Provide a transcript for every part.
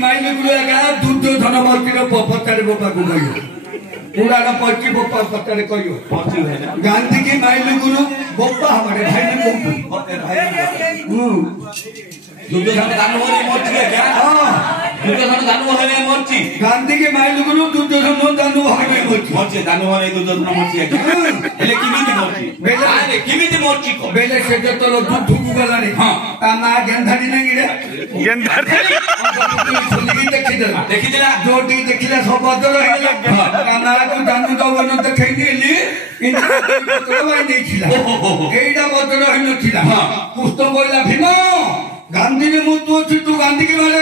Mile Gurua Duryodhan मस्तिर पचारे बोपा को कहियो पुराना पची बोपा पचारे कहियो गांधी की माइल गुरु बोपा हमारे भाई ने दुर्योधन दानु होने मोची है क्या? दुर्योधन दानु होने मोची। गांधी के माइल गुरु दुर्योधन दानु होने मोची। मोची दानु होने दुर्योधन मोची है क्या? एले किमिति मोची? बेले किमिति मोची को? बेले से जो तो लोग धूप गला नहीं। हाँ। कामा गेंधारी नहीं गिरे। गेंधारी। देखी दिला। जो डी देखी दिला सब बदल रही है। कामा को दानु तो बनो तो खेली ली। इन तो वाई नहीं खिला। केइडा बदल रही न खिला। पुस्तक बोला भीमो। गांधी ने मुझ तो चिट्टू गांधी के बारे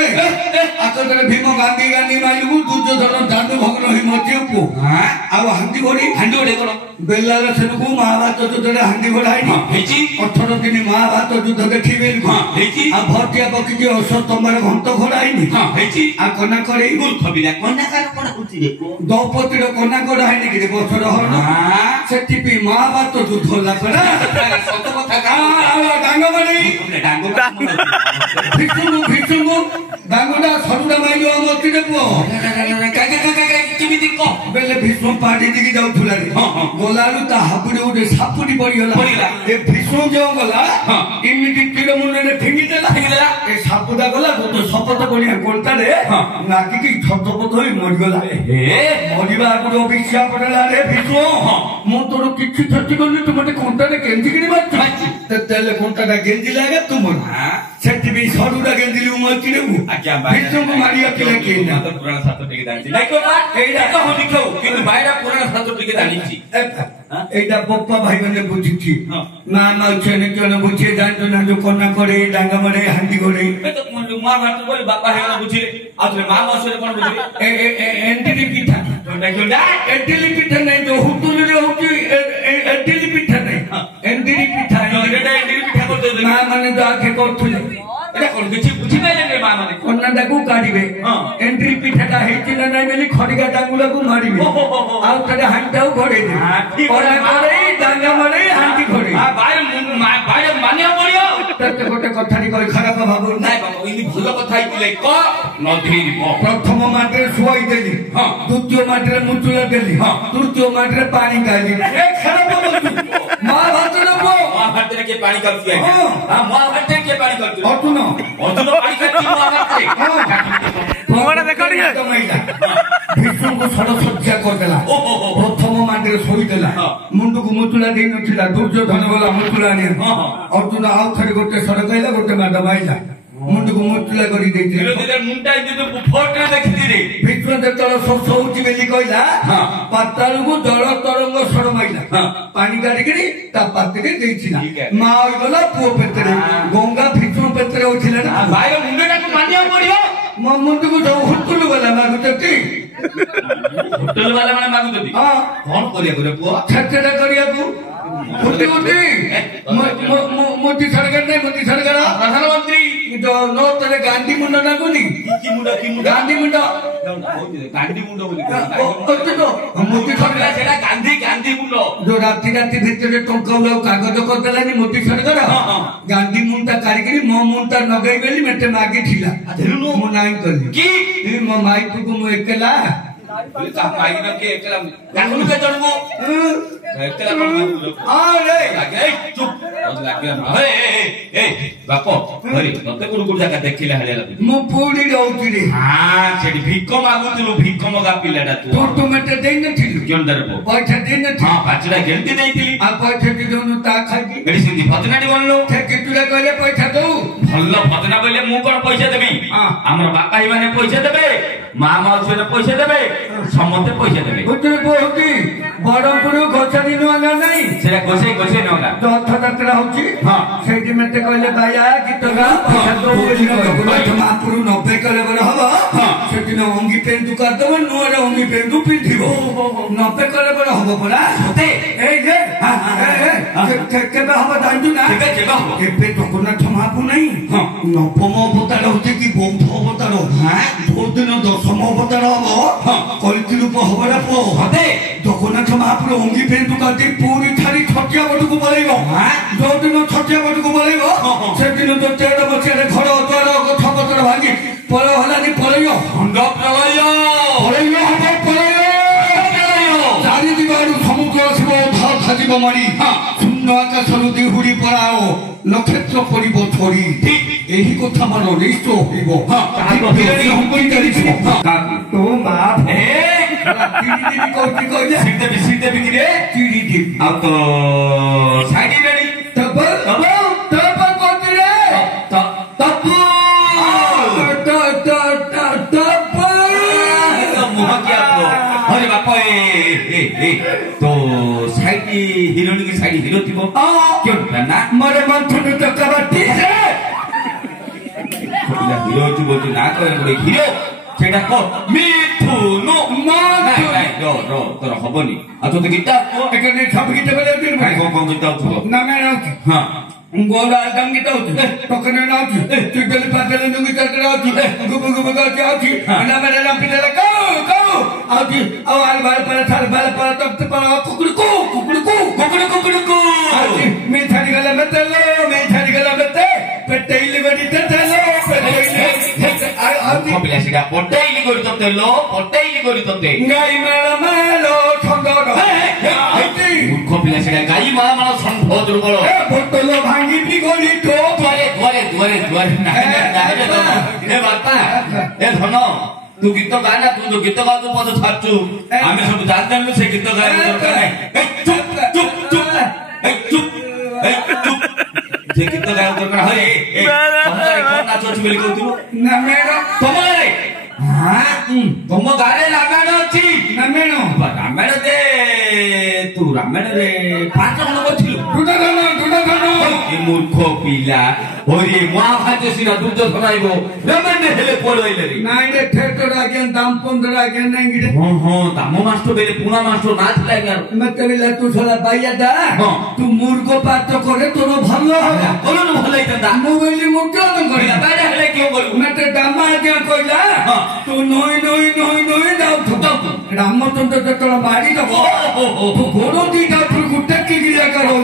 आता तेरे भीमो गांधी गांधी मालूम दुर्योधन दानु भगनो ही मोची उपो हाँ अब हंडी घोड़ी करो बेला रे सेनुकु महाभारत जो तेरे हंडी घोड़ा है हेची 18 दिन महाभारत युद्ध देखी बेल हाँ हेची अब भटिया पकी के औसत तुम्हारे घंट घोड़ा है हाँ हेची आ कोना करे मूर्ख बिला कोना कर कोना कुची रे द्रौपदी रो कोना कोड़ा है कि बछर हरन हां सेठी पी महाभारत युद्ध होला परा सत कथा का डांग माने डांग भिक्षुंगु डांगुडा सरुडा माइलो मोती ने पुओ किमिति को बेले भीष्म पार्टी दिकी जाउथुला रे गोलालु ता हापुडी उडे सापुडी पड़ीगला ए भीष्म जो गला इमिति तीर मुंडे ने ठेंगी देला ए सापुडा गला तो शपथ कोनिया कोलता रे नाकी की छटपट होई मरि गला ए मरिबा आगुड अभिक्षा पड़ला रे भीष्म मु तोर किछि क्षति करली तू मते कोंटा रे केंजी किनी बात तेले कोंटा दा गेंजी लागे तुम सेठी भी सरुडा गेंजिली उमति रे आज्ञा भीष्म को मारिया केले केना तो पुराण शास्त्र टिके दानी नाही को एडा तो हम लिखौ किंतु बायरा पुराण शास्त्र टिके दानी छी एडा पप्पा भाई माने बुझिछि ना ना छने केन बुझे जानतो ना जो कोना करे डांगा मारे हांडी करे तो मां बात बोले बापा हे बुझिले आतरे मां मासरे कोन बुझिले एंटिली पिठा तो देखो ना एंटिली पिठा नहीं जो हुतुली रे होती एंटिली पिठा नहीं एंटिली पिठा एडा एंटिली पिठा को मां माने जो आखे करथुले एडा कोन किछि बुझि पाइले रे मां माने कोना दागु काढिबे एंट्री पिठाटा हेछि ना नाही बेली खडिगा डांगुला को मारिबे आ तडे हांटाउ घोडे दे कोना करे डांगा मारे हांटी घोडे आ बाय मानिया पड़ियो तते गोटे कथारी कहि खराब भाबु नाही बाबा इनी भलो कथा आइले क नदीरी प्रथम माटरे सुई देली द्वितीय माटरे मुचुला देली तृतीय माटरे पानी गाली ए खराब बाबू महाभारत रे के पानी करती है हां महाभारत के पानी करती है अर्जुन पानी करती महाभारत रे मोड़ा देखड़िए तो महिला भीष्म को सड़ सज्जा कर देला प्रथम माटरे सोई देला मुंडू को मुतुला दे नथिला दुर्योधन वाला मुतुला ने अर्जुन आउ थरे गोटे सड़ कहला गोटे माडा माइला मुंडू को मुतुला करी देथि धीरे धीरे मुंडा जे तो फोटो देखि रे भीष्म जेतला सब होउची बेली कहला पाताल को जल तरंग सड़ माइला पानी गाड़ी करी ता पातरे देइछिना मा होइगला पुओ पेतरे गंगा भीष्म पेतरे होथिला ना भाई मुंडा को मानिया पड़ियो मुंडू को जो हुतुलु वाला मागुतती हुतुलु वाला माने मागुतती हां कोन करिया करे पुओ छटटा करिया पु मोती मोती सरकार नहीं मोती सरकार प्रधानमंत्री जो नो तले गांधी मुंडा ना कोनी की मुंडा गांधी मुंडा बोली तो मोती सरकार सेटा गांधी मुंडा जो राती भितर टंका कागज कर देलानी मोती सरकार गांधी मुंडा कारीगरी मो मुंडा नगई बेली मेटे मागे थिला धेनु मो नाइ करली की मो माई को मो एकला ता माई न के एकला गांधी के जन्म एकला कोन आ रे लागे चुप लागे ए बापो हरि नते कोन गुड जगह देखिले हले मो पूरी रहउती रे हां सेठी भिक्क मागुतलु भिक्क मगा पिलाडा तू मेटे देई न थिलु केंदर को पैसा देई न हां पाचडा गेंती देइतिली आ पैसा दिदनु ता खाकी एडी सिंधी भजनाडी बोललो ठे केटुरा कहले पैसा दउ भल्लो भजना कहले मु कोन पैसा देबी हमर बापा ही माने पैसा देबे मां माउसे ने पैसा देबे समते पैसा देबे उतरे बहुती बड़पुर गोचरी नोला नहीं सेरा गोसे नोला रथ यात्रा होची हां सेठी मेटे कहले बाया गीत गा पैसा दो बोली न महापुर 90 कले बरे हबो हां सेठी न अंगी पेंदु कर दबो नोरा अंगी पेंदु पिंधिबो 90 कले बरे हबो परा सते ए जे केबे हबो जानजु ना केबे हबो केबे तो कोना थमापु नहीं हां नपमो बोता होची की बोम ଅବତାର ଯୋଉଦିନ ଦଶମ ଅବତାର ହବ କଳିକି ରୂପ ହବନା ପୁଅ ଜଗନ୍ନାଥ ମହାପ୍ରଭୁ ଅଙ୍ଗି ପେନ୍ତୁ କାଟି ପୁରୀ ଛାଡି ଛତିଆ ବଟକୁ ପଳେଇବ ଯୋଉଦିନ ଛତିଆ ବଟକୁ ପଳେଇବ ସେଦିନ ତ 13 ବର୍ଷରେ ଘର ଦ୍ୱାର ଗଛ ପତ୍ର ଭାଙ୍ଗି ପଳ ହେଲାନି ପଳେଇବ ଖଣ୍ଡ ପ୍ରଳୟ ପଳେଇବ ହବ ପଳେଇବ ଚାରିଦିଗରୁ ସମୁଦ୍ର ଆସିବ ଭାଜିବ ମାରି ଶୂନ୍ୟ ଆକାଶରୁ ଦିହୁଡ଼ି ପଳାଅ ନକ୍ଷତ୍ର ପଡ଼ିବ ଛଡ଼ି ଏହି କଥା ମାନ ନିଶ୍ଚୟ ହୋଇବ ତୋ ମା କହୁଛି କହିଲେ ସିଦେବି କିରେ ଚିଡ଼ି ଆଉ ତ ସାଇଡି ରେଡି तो साइड हिरोइन की साइड हिरो थी वो क्यों ना मरे मंथन चक्रवर्ती से हिरो थी वो ना तो हिरो सेटा को मिथुनो नहीं रो तोर हबनी आ तो गीता को एकने सब गीता बेले दिन भाई कौन गीता हो ना मैं ना हां गोला दम गीता हो टोकने ना की ट्रिपल पागल नु गीता करा की गुब का क्या की ना मेरे नाम पे लगा को आती आवाज बार पर थाल बार पर तब पर कुकुड़ को आती मैं थारी गला में पेटेली बड़ी तेलो आती कपिलासीडा पोटेली गोरी तते गाई मेलो छंदर कपिलासीडा गाई माला संभ दुर्बल बोतल भांगी भी गोली तो द्वारे ना ए बापा ए धन तू गीत गाना तू जो गीत गा तू पद छाचू आमे सब जानते से गीत गाए दरकार नहीं चुप जे गीत गाए दरकार हरे तुम्हारे कौन नाच अछि बोली कहतु ना मेरा तुम्हारे तुम गारे रामायण अछि ना मेनो रामायण दे तू रामायण रे 5 जन बथिलु दुर्योधन ए मूर्ख पिला ओरे महाभारत सिना दुर्योधन आइबो रामायण हेले पळइले रे नाइ रे थेटर आगे दाम 15 आगे नहीं गिरे हां दाम मास्टर बेले पुना मास्टर नाच लागार मत कबिला तू साला बाइया दा तू मूर्ख पात्र करे तोर भलो होला बोलो न भलाई तंदा मोबाइल मुक्का न करिला बाडा हेले क्यों बोलू मत दामा आगे कइला तू नोई जाऊ थतो रामचंद्र जतला मारी दबो तू गोरो दीटा फुल गुट्टे की गिरा करो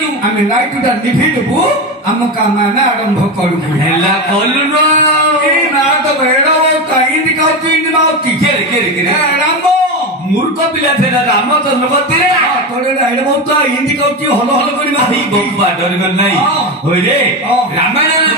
जो आमे नाइट दा निभि देबो हम काम ना आरंभ करू हेला बोलू न ए ना तो बेड़ा काई दिखाओ तू इन माउती के रामो मूर्ख पिला थे रामचंद्र गति रे तोरे हेड बहुत हिंदी कहती हल हल करी भाई बप्पा डर गल नहीं होय रे रामायण रे